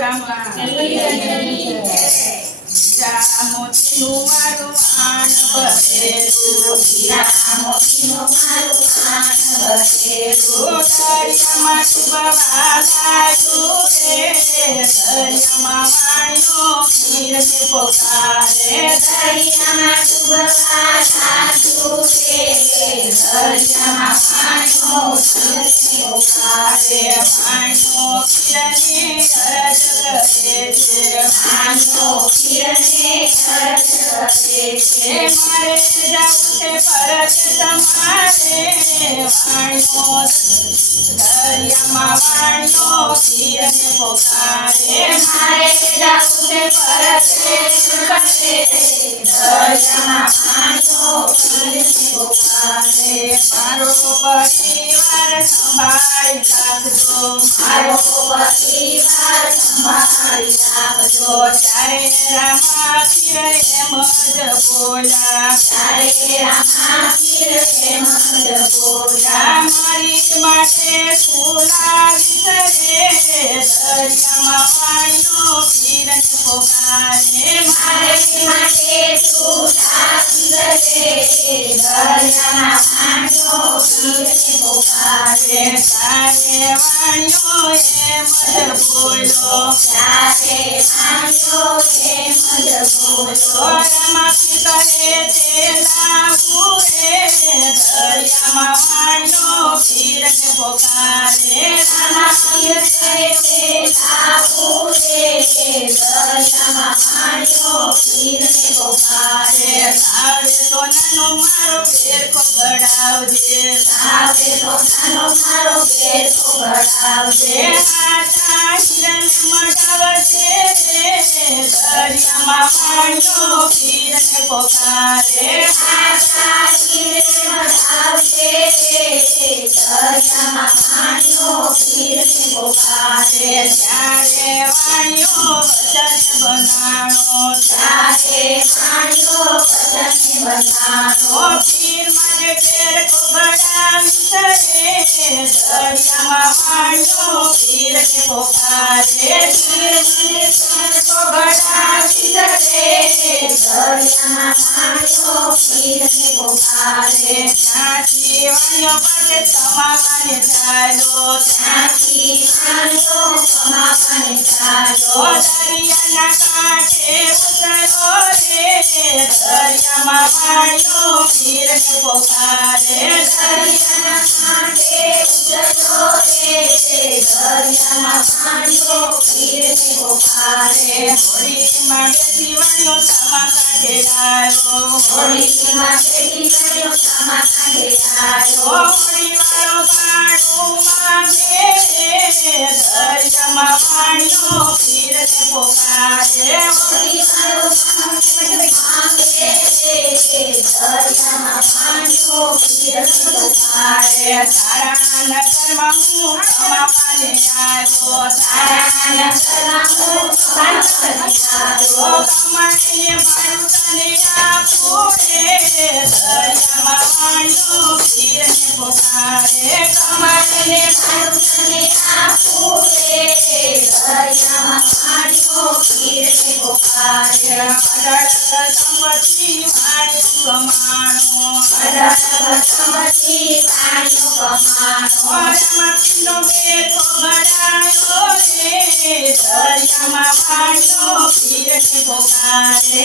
યશોદામાં હીરા મોતીનું મારું આણ ભરેલું હીરા મોતીનું મારું આણ ભરેલું દરિયામાં ડૂબવા લાગ્યું રે દરિયામાં દરિયામાં વાણીઓ પીરને પોકારે વાણીઓ પીરને અરજ કરે છે વાણીઓ પીરને અરજ કરે છે મારે જાવું પરત તમારે વાણીઓ દરિયામાં વાણીઓ પીરને પોકારે મારે જાવું પરત દરિયામાં પોકારે મારો પરિવાર સંભાળી રાખજો મારો પરિવાર સંભાળી રાખજો મારી મારી માટે સુલાવી રે દરિયામાં વાણીઓ પીરને પોકારે જ બોલો તારે વાણીઓ એમ જ બોલો રામા પિતા તે લાગુ રે દરિયામાં વાણીઓ પીરને પોકારે દરિયામાં વાણીઓ પીરને પોકારે તારે સોનાનો મારો પેરકો ગડાવજે તારે સોનાનો મારો પેરકો ગડાવજે આજા હિરને મડાવજે દરિયામાં ત્યારે વાણીઓ વચન બનાવો પીર મને પેર કોગડાવી રે દરિયામાં વાણીઓ પીરને પોકારે પીર મને પેર કોગડાવી રે દરિયામાં વાણીઓ પીરને પોકારે ત્યાંથી વાણીઓ પાસે તમાવાને ચાલો ત્યાંથી વાણીઓ તમાવાને ચાલો દરિયાના કાંઠે ઉતરો રે દરિયામાં વાણીઓ પીરને પોકારે દરિયાના કાંઠે ઉતરો રે દરિયામાં વાણીઓ પીરને પોકારે હોળીમાં બેસી વાણીઓ તમા કાઢે લાયો હોળીમાં બેસી વાણીઓ તમા કાઢે લાયો હોળી વાળો ગાડું માંગે દરિયામાં વાણીઓ પીરને પોકારે હોળી વાળો માંગે દરિયામાં ಸಾರಾನ ಕರ್ಮವು ಕಮಪನೆಯಾಗೋ ಸಾರಾನ ಕರ್ಮವು ಕಮಪನೆಯಾಗೋ ಕಮಣಿಯ ಬರ್ತನೆಯ ಪೂರೆ ಸಯಮವಾಯು ಸೀರನೆ ಪುಕಾರೆ ಕಮಣಿಯ ಬರ್ತನೆಯ ಪೂರೆ ಸಯಮವಾಯು ಸೀರನೆ રે દરિયામાં વાણીઓ પીરને પોકારે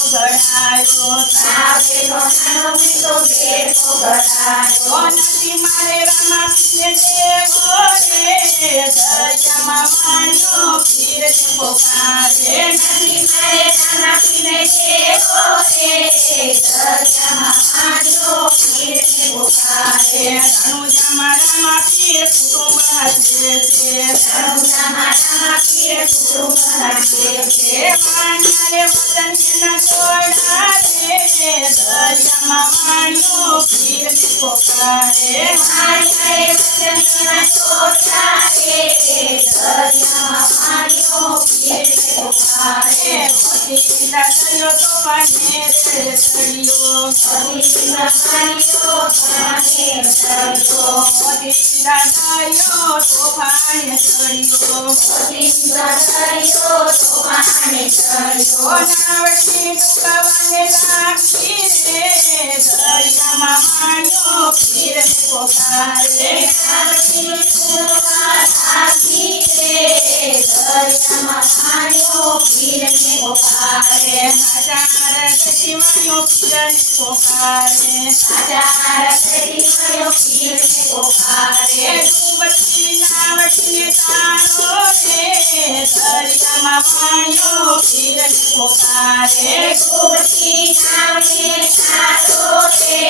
છે છે ઘડાયો સાવે સોનાનો મેલો ભેરકો ઘડાયો નથી મારે રામા પીને દેવો રે દરિયામાં વાણિયો પીરને પોકારે. નથી મારે રામા પીને દેવો રે વાણિયો પીરને પોકારે મોતી દાદયો તો પાને રે ચડ્યો મોતી દાદયો પાને ચડ્યો મોતી દાદયો તો પાને ચડ્યો મોતી દાદયો તો પાને ચડ્યો નાવડી ડુબાવાને લાગી રે દરિયામાં વાણિયો પીરને પોકારે નાવડી ડુબાવા લાગી રે દરિયામાં વાણિયો પીરને પોકારે હજાર ગતિવાયો પીરને પોકારે હજાર ગતિવાયો પીરને પોકારે ડૂબતી નાવડીને તારો રે દરિયામાં વાણિયો પીરને પોકારે ડૂબતી નાવડીને તારો રે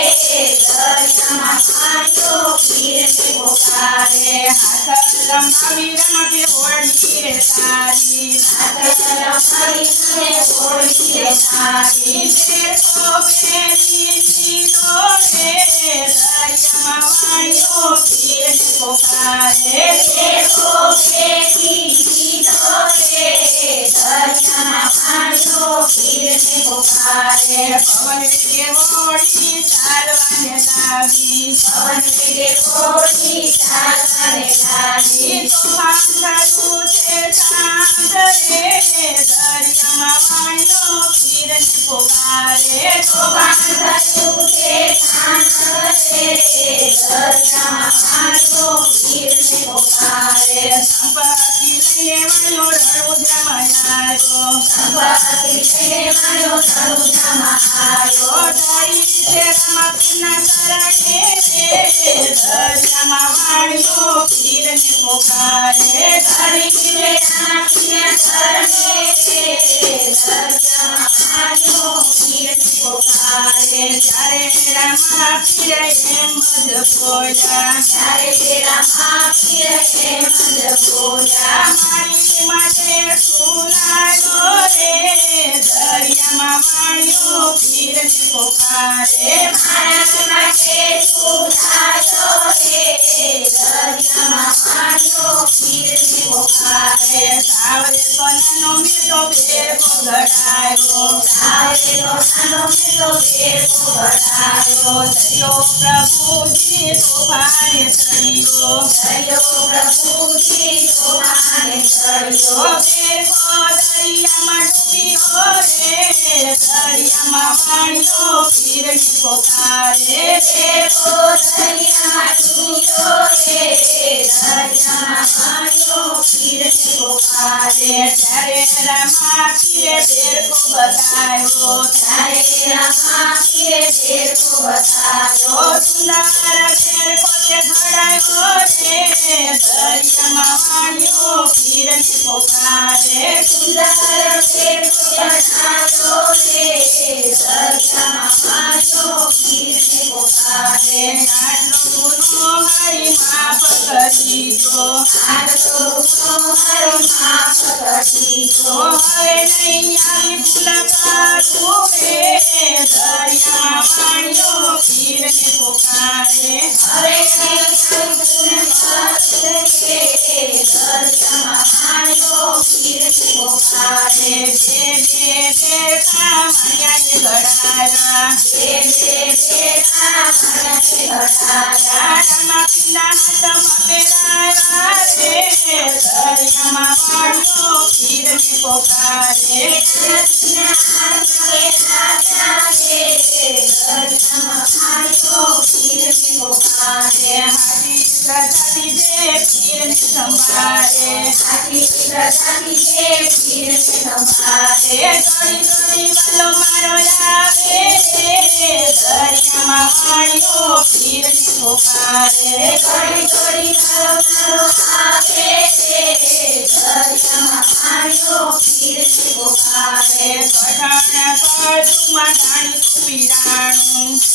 દરિયામાં વાણિયો પીરને પોકારે હાથ રમાવી રમાવી ઓળખી રે તારી હાથ રમાવી પવન ઓળી ચાલવાને લાગી પવન વેગે ઓળી તોફાન થયું છે સાંજ રે દરિયામાં આવ્યો તારી છે રમતના શરણે રે દરિયામાં વાણિયો પીરને પોકારે તારી છે રમતના શરણે રે દરિયામાં વાણિયો પીરને પોકારે જ્યારે રામા પીરે એમ જ બોલ્યા ત્યારે રામા પીરે એમ જ બોલ્યા મારી માટે સુલાયો રે દરિયામાં વાણિયો પીરને પોકારે મારા માટે સુલાયો રે દરિયામાં વાણિયો પીરને પોકારે સાવરે પ્રભુજી દરિયામાં વાણિયો પીરને પોકારે દરિયામાં પોકારે ત્યારે રામા પીરે ભેરકો બતાવ્યો, ત્યારે રામા પીરે ભેરકો બતાવ્યો. સુંદર ભેરકો તે ઘડાયો રે દરિયામાં વાણિયો પીરને પોકારે. સુંદર ભેરકો બતાવ્યો રે પોકારે બે પ્રજાતિ દે પીરને સંભાળે. હાથી પ્રજાતિ છે પીરને સંભાળે. ઘડી ઘડી વાલો મારો આવે દરિયામાં પાણીઓ પીરને પીરાણું.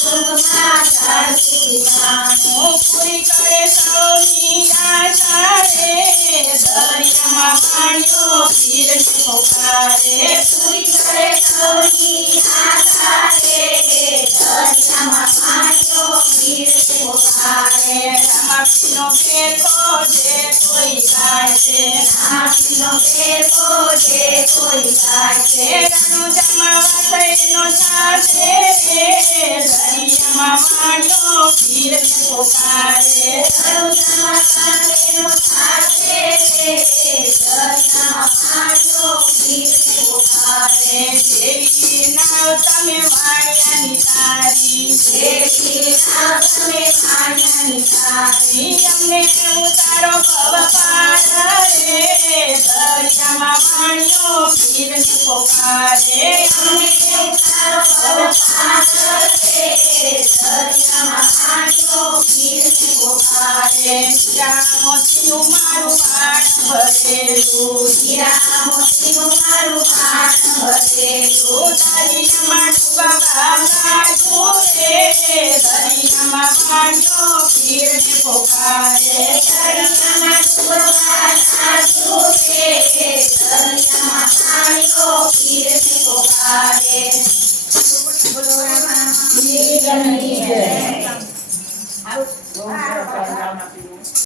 જાણીતું વિરાણું પૂરી કરે સૌની આશા રે દરિયામાં પાણીઓ પીરને પોકારે પૂરી કરે સૌની આશા રે દરિયામાં પીરને પોકારે રામાપીનો બેઠો જે કોઈ કોઈ છે રાનું પાણીઓ પીરને પોકારે દેવી નાવ તમે વાણિયાની તારી દેવી નાવ તમે માન્યાની તારી અમને ઉતારો ભવ પાર રે દરિયામાં પાણીઓ પીરને પોકારે અમને ઉતારો ભવ પાર જ્યાં મોતીનું મારું વાણ ભરેલું હીરા મોતીનું મારું પાન ભરેલું દરિયામાં ડૂબવા લાગ્યું રે દરિયામાં પાણીઓ પીરને પોકારે દરિયામાં ડૂબવા